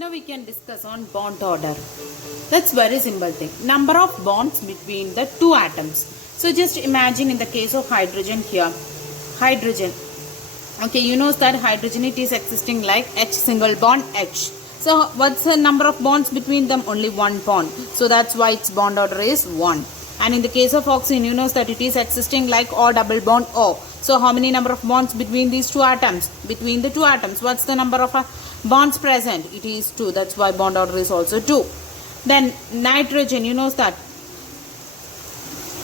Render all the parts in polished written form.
Now we can discuss on bond order. That's very simple thing. Number of bonds between the two atoms. So just imagine in the case of hydrogen here. Hydrogen. Okay, you know that hydrogen it is existing like H single bond H. So what's the number of bonds between them? Only one bond. So that's why its bond order is 1. And in the case of oxygen, you know that it is existing like O double bond O. So how many number of bonds between these two atoms? Between the two atoms, what's the number of bonds present? It is 2. That's why bond order is also 2. Then nitrogen, you know that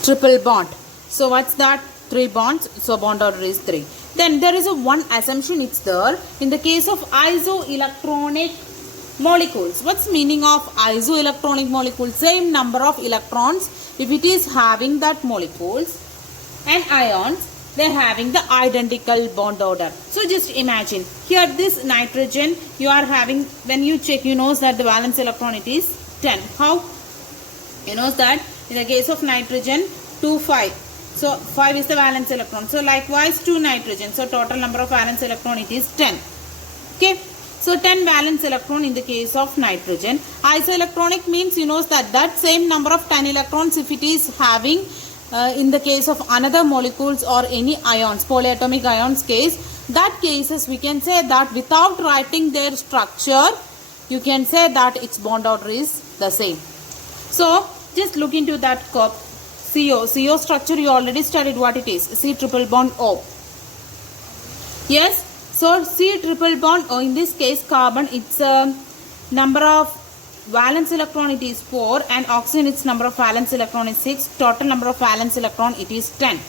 triple bond. So what's that? 3 bonds. So bond order is 3. Then there is a one assumption it's there in the case of isoelectronic molecules. What's meaning of isoelectronic molecules? Same number of electrons. If it is having that molecules and ions, they're having the identical bond order. So just imagine here this nitrogen you are having, when you check, you know that the valence electron it is 10. How? You know that in the case of nitrogen 2 5. So 5 is the valence electron. So likewise 2 nitrogen. So total number of valence electron it is 10. Okay. So 10 valence electron in the case of nitrogen. Isoelectronic means you know that same number of 10 electrons if it is having in the case of another molecules or any ions, polyatomic ions case, that cases we can say that without writing their structure, you can say that its bond order is the same. So just look into that cup. CO structure you already studied what it is. C triple bond O. Yes. So C triple bond O, in this case carbon its number of valence electron it is 4 and oxygen its number of valence electron is 6. Total number of valence electron it is 10.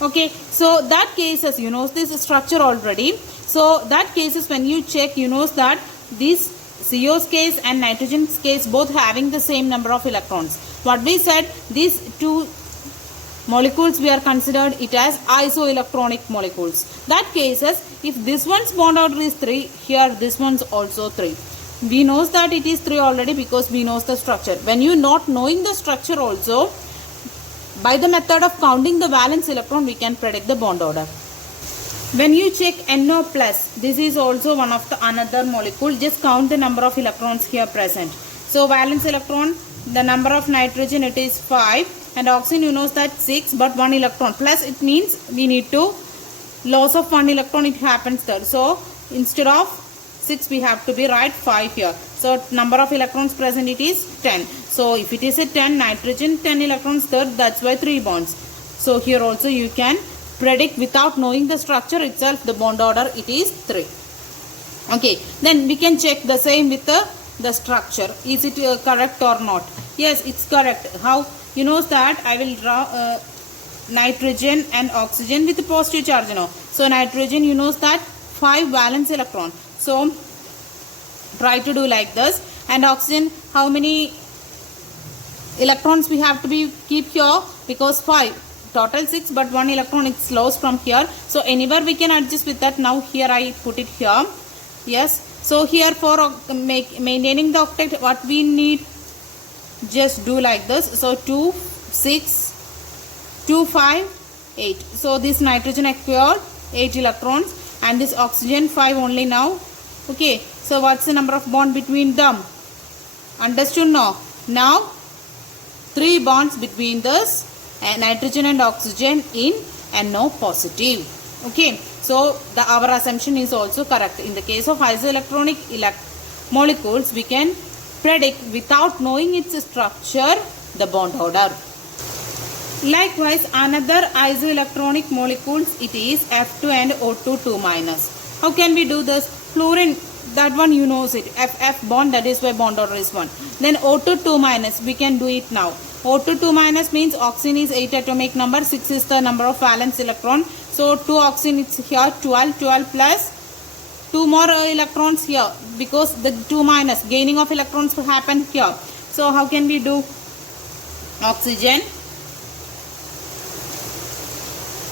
Okay. So that cases you know this structure already. So that cases when you check you know that this CO's case and nitrogen's case both having the same number of electrons. What we said, these two molecules we are considered it as isoelectronic molecules. That cases if this one's bond order is 3, here this one's also 3. We knows that it is 3 already because we knows the structure. When you not knowing the structure also, by the method of counting the valence electron we can predict the bond order. When you check NO+, this is also one of the another molecule. Just count the number of electrons here present. So valence electron, the number of nitrogen it is 5 and oxygen you know that 6 but 1 electron plus it means we need to loss of 1 electron it happens there. So instead of 6 we have to be write 5 here. So number of electrons present it is 10. So if it is a 10 nitrogen 10 electrons there, that's why 3 bonds. So here also you can predict without knowing the structure itself the bond order it is 3. Okay, then we can check the same with the structure. Is it correct or not? Yes, it's correct. How? You know that I will draw nitrogen and oxygen with a positive charge now. So nitrogen you know that 5 valence electron. So try to do like this. And oxygen, how many electrons we have to be keep here? Because 5. Total 6 but 1 electron it's lost from here. So anywhere we can adjust with that. Now here I put it here. Yes. So here for maintaining the octet what we need, just do like this. So 2, 6, 2, 5, 8. So this nitrogen acquired 8 electrons and this oxygen 5 only now. Okay. So what's the number of bond between them? Understood now? Now 3 bonds between this nitrogen and oxygen in NO positive. Okay. So our assumption is also correct. In the case of isoelectronic molecules we can predict without knowing its structure the bond order. Likewise another isoelectronic molecules it is F2 and O2 2 minus. How can we do this? Fluorine, that one you knows it. F bond, that is why bond order is 1. Then O2 2 minus we can do it now. O2 2 minus means oxygen is 8 atomic number, 6 is the number of valence electron. So 2 oxygen it's here 12 plus 2 more electrons here because the 2 minus gaining of electrons will happen here. So how can we do? Oxygen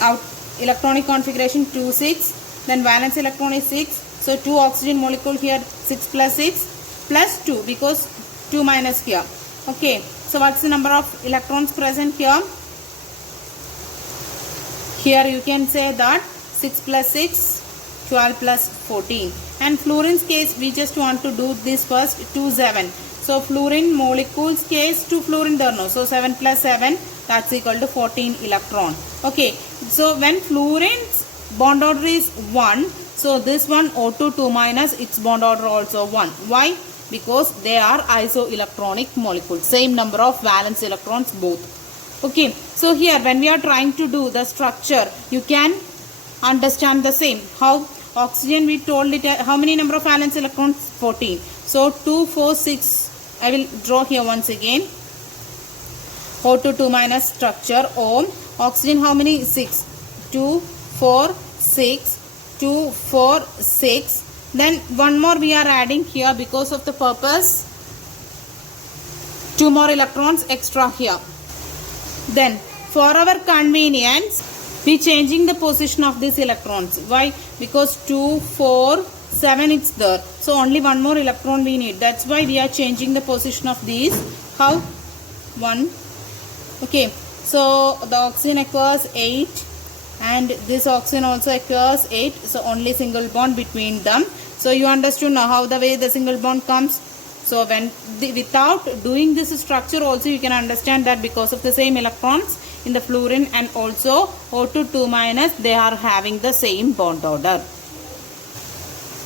out electronic configuration 2 6, then valence electron is 6. So 2 oxygen molecule here 6 plus 6 plus 2 because 2 minus here. Okay. So what's the number of electrons present here? Here you can say that 6 plus 6 12 plus 14. And fluorine's case, we just want to do this first, 2, 7. So fluorine molecules case, 2 fluorine there no. So 7 plus 7, that's equal to 14 electron. Okay, so when fluorine's bond order is 1, so this one O2 2 minus, its bond order also 1. Why? Because they are isoelectronic molecules, same number of valence electrons both. Okay, so here when we are trying to do the structure, you can understand the same. How? Oxygen, we told it, how many number of valence electrons? 14. So 2, 4, 6, I will draw here once again. O2 2 minus structure O. Oxygen how many? 6. 2, 4, 6, 2, 4, 6. Then one more we are adding here because of the purpose. 2 more electrons extra here. Then for our convenience, we changing the position of these electrons. Why? Because 2, 4, 7 it's there. So only one more electron we need. That's why we are changing the position of these. How? 1. Okay. So the oxygen acquires 8 and this oxygen also acquires 8. So only single bond between them. So you understood now how the way the single bond comes. So when without doing this structure also you can understand that because of the same electrons in the fluorine and also O2 2 minus, they are having the same bond order.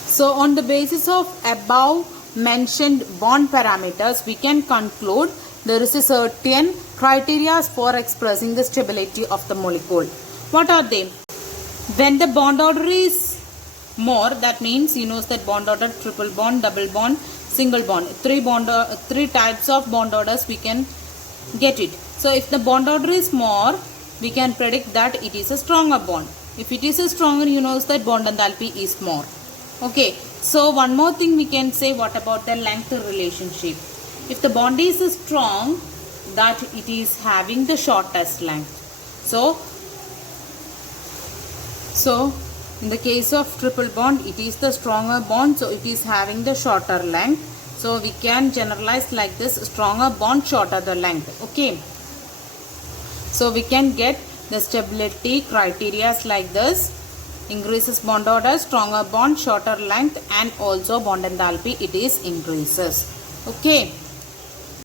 So on the basis of above mentioned bond parameters, we can conclude there is a certain criteria for expressing the stability of the molecule. What are they? When the bond order is more, that means you know that bond order, triple bond, double bond, single bond. Three types of bond orders we can get it. So if the bond order is more, we can predict that it is a stronger bond. If it is a stronger, you know that bond enthalpy is more. Okay, so one more thing we can say, what about the length relationship? If the bond is strong, that it is having the shortest length. So in the case of triple bond, it is the stronger bond, so it is having the shorter length. So we can generalize like this: stronger bond, shorter the length. Okay, so we can get the stability criteria like this: increases bond order, stronger bond, shorter length, and also bond enthalpy, it is increases. Okay.